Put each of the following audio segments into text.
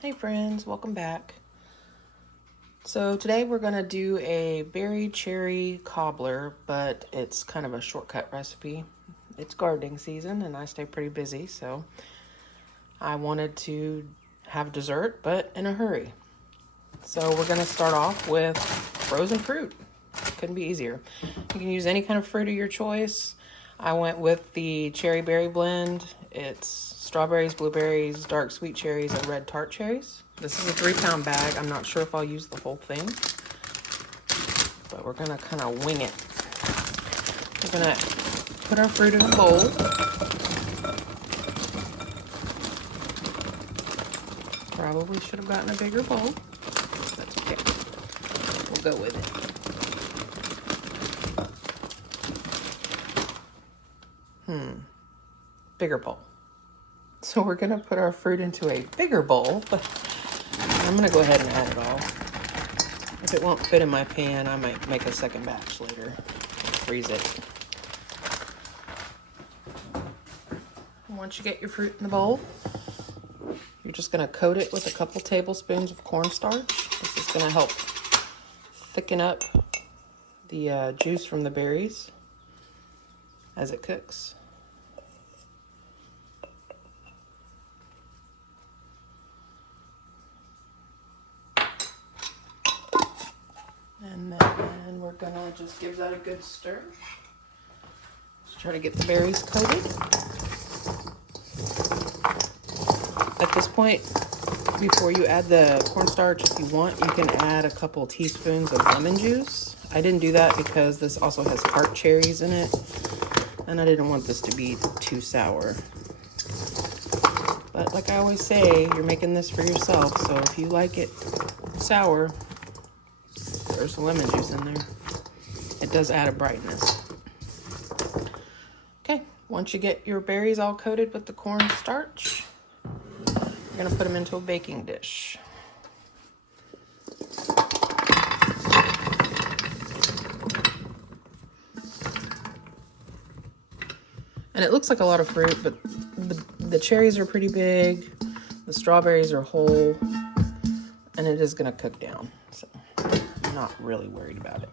Hey friends, welcome back. So today we're going to do a berry cherry cobbler, but it's kind of a shortcut recipe. It's gardening season and I stay pretty busy, so I wanted to have dessert, but in a hurry. So we're going to start off with frozen fruit. Couldn't be easier. You can use any kind of fruit of your choice. I went with the cherry berry blend. It's strawberries, blueberries, dark sweet cherries, and red tart cherries. This is a 3-pound bag. I'm not sure if I'll use the whole thing, but we're gonna kind of wing it. We're gonna put our fruit in a bowl. Probably should have gotten a bigger bowl. That's okay. We'll go with it. Bigger bowl. So we're gonna put our fruit into a bigger bowl, but I'm gonna go ahead and add it all. If it won't fit in my pan, I might make a second batch later, freeze it. Once you get your fruit in the bowl, you're just gonna coat it with a couple tablespoons of cornstarch. This is gonna help thicken up the juice from the berries as it cooks. And then we're gonna just give that a good stir. Just try to get the berries coated. At this point, before you add the cornstarch, if you want, you can add a couple teaspoons of lemon juice. I didn't do that because this also has tart cherries in it, and I didn't want this to be too sour. But like I always say, you're making this for yourself, so if you like it sour, there's some lemon juice in there. It does add a brightness. Okay, once you get your berries all coated with the cornstarch, you're gonna put them into a baking dish. And it looks like a lot of fruit, but the cherries are pretty big, the strawberries are whole, and it is gonna cook down, so I'm not really worried about it.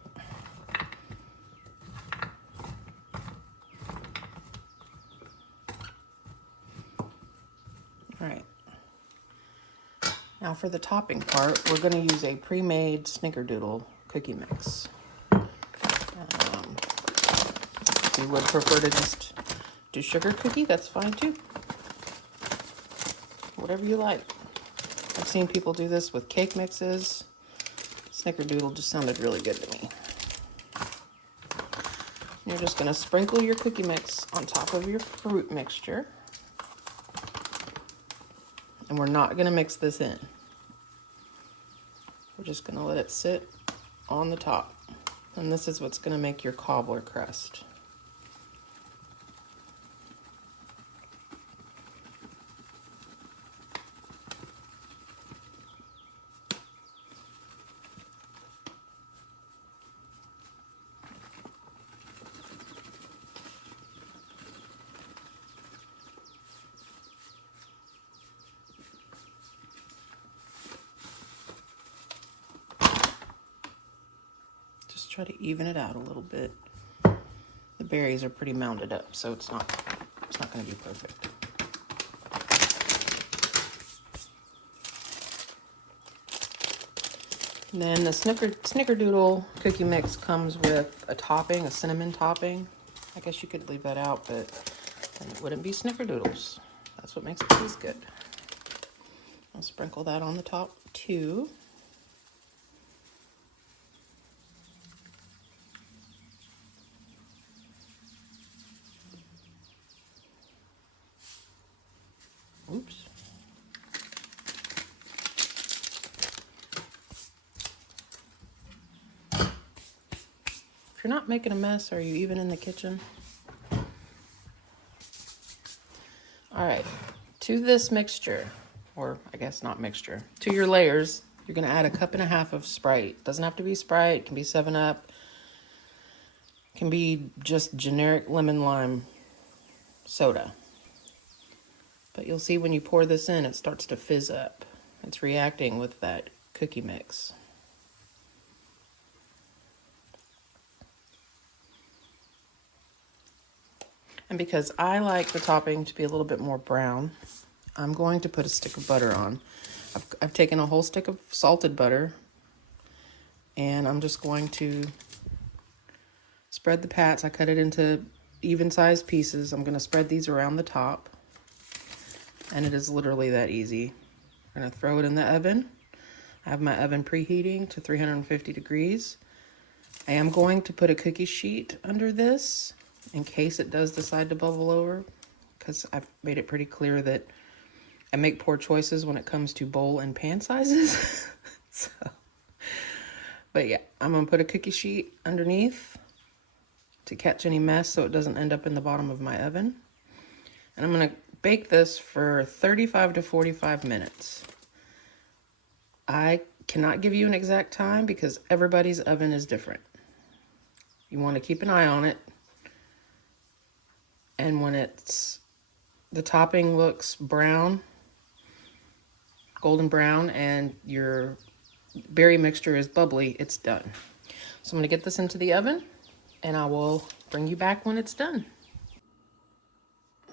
All right. Now for the topping part, we're gonna use a pre-made Snickerdoodle cookie mix. If you would prefer to just do sugar cookie, that's fine too. Whatever you like. I've seen people do this with cake mixes. Snickerdoodle just sounded really good to me. You're just gonna sprinkle your cookie mix on top of your fruit mixture. And we're not gonna mix this in. We're just gonna let it sit on the top. And this is what's gonna make your cobbler crust. Try to even it out a little bit. The berries are pretty mounded up, so it's not going to be perfect. And then the Snickerdoodle cookie mix comes with a topping, a cinnamon topping. I guess you could leave that out, but then it wouldn't be Snickerdoodles. That's what makes it taste good. I'll sprinkle that on the top too. Oops. If you're not making a mess, are you even in the kitchen? All right, to this mixture, or I guess not mixture, to your layers, you're gonna add 1.5 cups of Sprite. Doesn't have to be Sprite, it can be 7-Up, it can be just generic lemon lime soda. But you'll see when you pour this in, it starts to fizz up. It's reacting with that cookie mix. And because I like the topping to be a little bit more brown, I'm going to put a stick of butter on. I've taken a whole stick of salted butter, and I'm just going to spread the pats. I cut it into even-sized pieces. I'm going to spread these around the top, and it is literally that easy. I'm going to throw it in the oven. I have my oven preheating to 350 degrees. I am going to put a cookie sheet under this in case it does decide to bubble over, because I've made it pretty clear that I make poor choices when it comes to bowl and pan sizes. But yeah, I'm gonna put a cookie sheet underneath to catch any mess so it doesn't end up in the bottom of my oven. And I'm gonna bake this for 35 to 45 minutes. I cannot give you an exact time because everybody's oven is different. You want to keep an eye on it. And when the topping looks brown, golden brown, and your berry mixture is bubbly, it's done. So I'm gonna get this into the oven and I will bring you back when it's done.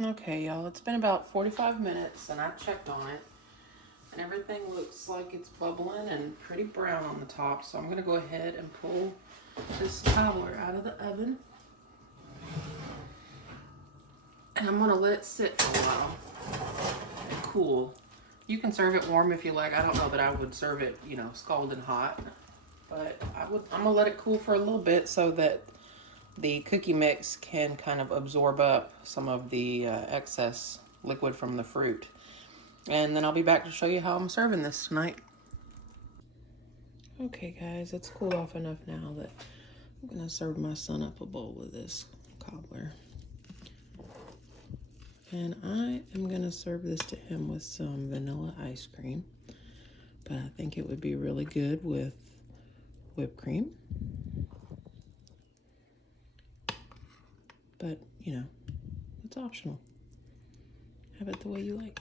Okay, y'all, it's been about 45 minutes and I checked on it and everything looks like it's bubbling and pretty brown on the top. So I'm gonna go ahead and pull this cobbler out of the oven. And I'm gonna let it sit for a while and cool. You can serve it warm if you like. I don't know that I would serve it, you know, scalding hot, but I'm gonna let it cool for a little bit so that the cookie mix can kind of absorb up some of the excess liquid from the fruit. And then I'll be back to show you how I'm serving this tonight. Okay guys, it's cooled off enough now that I'm gonna serve my son up a bowl of this cobbler. And I am gonna serve this to him with some vanilla ice cream, but I think it would be really good with whipped cream. But, you know, it's optional. Have it the way you like.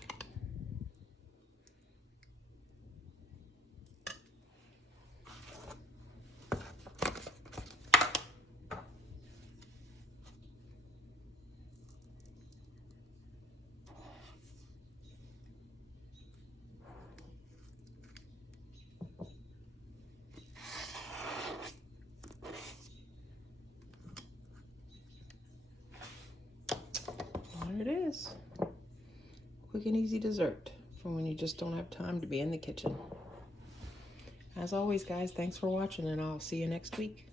There it is. Quick and easy dessert for when you just don't have time to be in the kitchen. As always, guys, thanks for watching, and I'll see you next week.